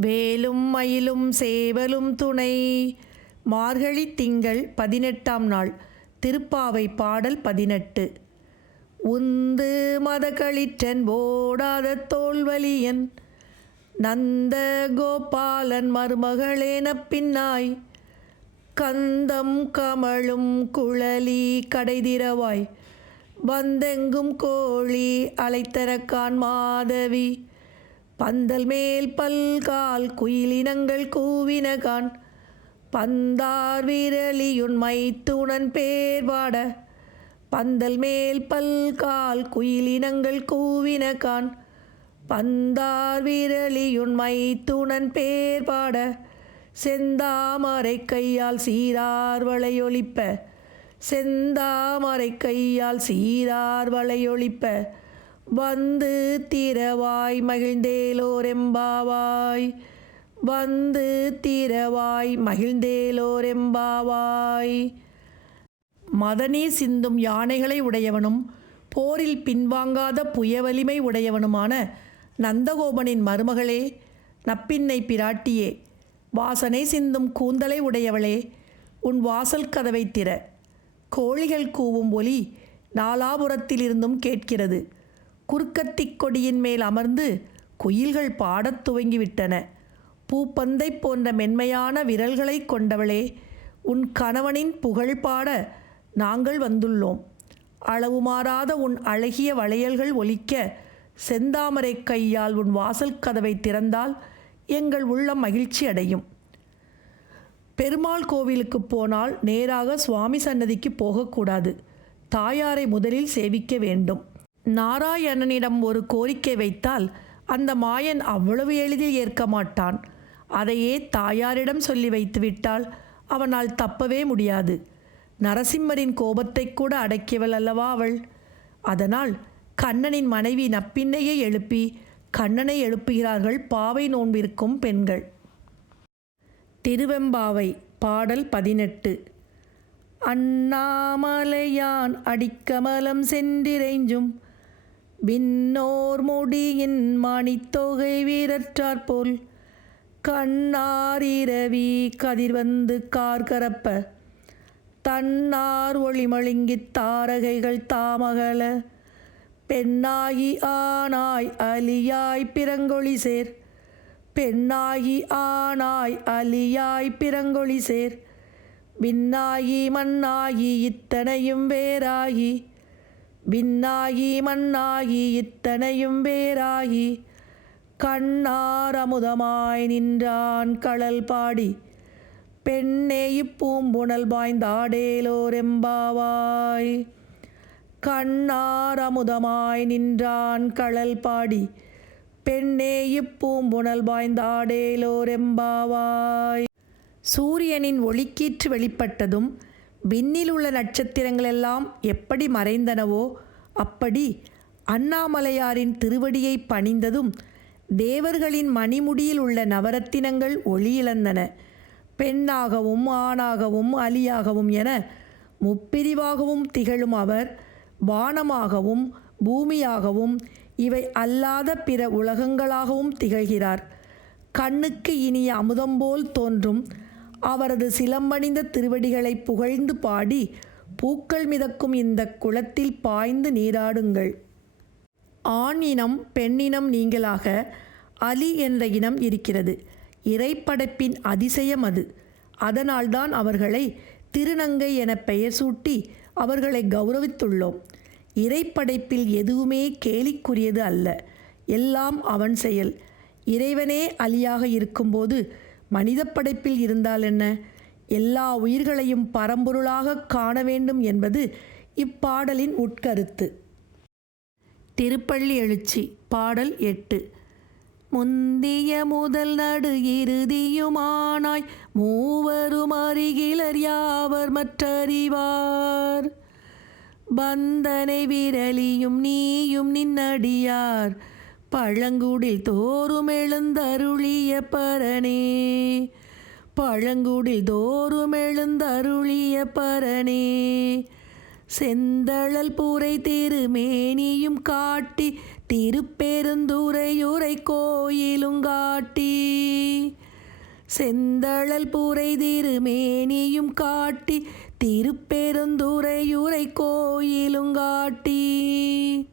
வேலும் மயிலும் சேவலும் துணை. மார்கழி திங்கள் பதினெட்டாம் நாள் திருப்பாவை பாடல் பதினெட்டு. உந்து மதகளிற்றன் ஓடாத தோல்வலியன் நந்த கோபாலன் மருமகளேன பின்னாய். கந்தம் கமழும் குழலி கடைதிரவாய் வந்தெங்கும் கோழி அலைத்தரக்கான் மாதவி. பந்தல் மேல் பல்கால் குயிலினங்கள் கூவினகான். பந்தார் விரலியுன் மைத்துணன் பேர்வாட பந்தல் மேல் பல்கால் குயிலினங்கள் கூவினகான். பந்தார் விரலியுன் மைத்துணன் பேர்பாட செந்தாமரை கையால் சீரார் வளையொழிப்ப. செந்தாமரை கையால் சீரார் வளையொழிப்ப. வந்து திரவாய் மகிழ்ந்தேலோரெம்பாவாய். வந்து திரவாய் மகிழ்ந்தேலோரெம்பாவாய். மதநீர் சிந்தும் யானைகளை உடையவனும் போரில் பின்வாங்காத புயவலிமை உடையவனுமான நந்தகோபனின் மருமகளே நப்பின்னை பிராட்டியே வாசனை சிந்தும் கூந்தலை உடையவளே உன் வாசல் கதவை திற. கோழிகள் கூவும் ஒலி நாலாபுரத்திலிருந்தும் கேட்கிறது. குறுக்கத்திக் கொடியின் மேல் அமர்ந்து குயில்கள் பாடத் துவங்கிவிட்டன. பூப்பந்தை போன்ற மென்மையான விரல்களைக் கொண்டவளே உன் கணவனின் புகழ் பாட நாங்கள் வந்துள்ளோம். அளவு மாறாத உன் அழகிய வளையல்கள் ஒலிக்க செந்தாமரை கையால் உன் வாசல் கதவை திறந்தால் எங்கள் உள்ளம் மகிழ்ச்சி அடையும். பெருமாள் கோவிலுக்கு போனால் நேராக சுவாமி சன்னதிக்கு போகக்கூடாது. தாயாரை முதலில் சேவிக்க வேண்டும். நாராயணனிடம் ஒரு கோரிக்கை வைத்தால் அந்த மாயன் அவ்வளவு எளிதில் ஏற்க மாட்டான். அதையே தாயாரிடம் சொல்லி வைத்துவிட்டால் அவனால் தப்பவே முடியாது. நரசிம்மரின் கோபத்தை கூட அடக்கியவள் அல்லவா அவள்? அதனால் கண்ணனின் மனைவி நப்பின்னையை எழுப்பி கண்ணனை எழுப்புகிறார்கள் பாவை நோன்பிருக்கும் பெண்கள். திருவெம்பாவை பாடல் பதினெட்டு. அண்ணாமலையான் அடிக்கமலம் சென்றிரைஞ்சும் விண்ணோர் முடியின் மணித்தொகை வீரற்றாற்போல் கண்ணாரிரவி கதிர்வந்து கார்கரப்ப தன்னார் ஒளிமழுங்கித் தாரகைகள் தாமகல பெண்ணாகி ஆனாய் அலியாய் பிறங்கொழி சேர் பெண்ணாகி ஆனாய் அலியாய் பிறங்கொழி சேர் விண்ணாகி மண்ணாகி இத்தனையும் வேறாகி விண்ணாகி மண்ணாகி இத்தனையும் வேறாகி கண்ணாரமுதமாய் நின்றான் களல் பாடி. பெண்ணே இப்பூம்புணல் பாய்ந்தாடேலோரெம்பாவாய் கண்ணாரமுதமாய் நின்றான் களல் பாடி. பெண்ணே இப்பூம்புணல் பாய்ந்தாடேலோரெம்பாவாய் சூரியனின் ஒளிக்கீற்று வெளிப்பட்டதும் விண்ணில் உள்ள நட்சத்திரங்களெல்லாம் எப்படி மறைந்தனவோ அப்படி அண்ணாமலையாரின் திருவடியை பணிந்ததும் தேவர்களின் மணிமுடியில் உள்ள நவரத்தினங்கள் ஒளியிழந்தன. பெண்ணாகவும் ஆணாகவும் அலியாகவும் என முப்பிரிவாகவும் திகழும் அவர் வானமாகவும் பூமியாகவும் இவை அல்லாத பிற உலகங்களாகவும் திகழ்கிறார். கண்ணுக்கு இனிய அமுதம்போல் தோன்றும் அவரது சிலம்பணிந்த திருவடிகளை புகழ்ந்து பாடி பூக்கள் மிதக்கும் இந்த குளத்தில் பாய்ந்து நீராடுங்கள். ஆண் இனம் பெண்ணினம் நீங்களாக அலி என்ற இனம் இருக்கிறது. இறைப்படைப்பின் அதிசயம் அது. அதனால்தான் அவர்களை திருநங்கை என பெயர் சூட்டி அவர்களை கௌரவித்துள்ளோம். இறைப்படைப்பில் எதுவுமே கேலிக்குரியது அல்ல. எல்லாம் அவன் செயல். இறைவனே அலியாக இருக்கும்போது மனித படைப்பில் இருந்தால் என்ன? எல்லா உயிர்களையும் பரம்பொருளாக காண வேண்டும் என்பது இப்பாடலின் உட்கருத்து. திருப்பள்ளி எழுச்சி பாடல் எட்டு. முந்திய முதல் நடு இறுதியுமானாய் மூவரும் அருகிலர் யாவர் மற்றறிவார்? பந்தனை விரலியும் நீயும் நின்னடியார். பழங்குடில் தோறும் எழுந்தருளிய பரணே. பழங்குடில் தோறும் எழுந்தருளிய பரணே. செந்தழல் பூரை திருமேனியும் காட்டி திருப்பெருந்துரையுரை கோயிலும் காட்டி. செந்தழல் பூரை திருமேனியும் காட்டி திருப்பெருந்துரையுரை கோயிலும் காட்டி.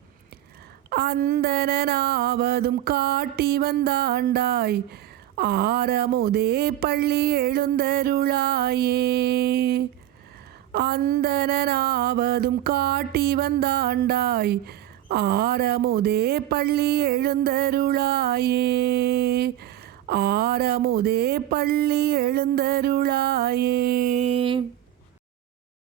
அந்தனாவதும் காட்டி வந்தாண்டாய். ஆரமுதே பள்ளி எழுந்தருளாயே. அந்தனாவதும் காட்டி வந்தாண்டாய். ஆரமுதே பள்ளி எழுந்தருளாயே. ஆரமுதே பள்ளி எழுந்தருளாயே.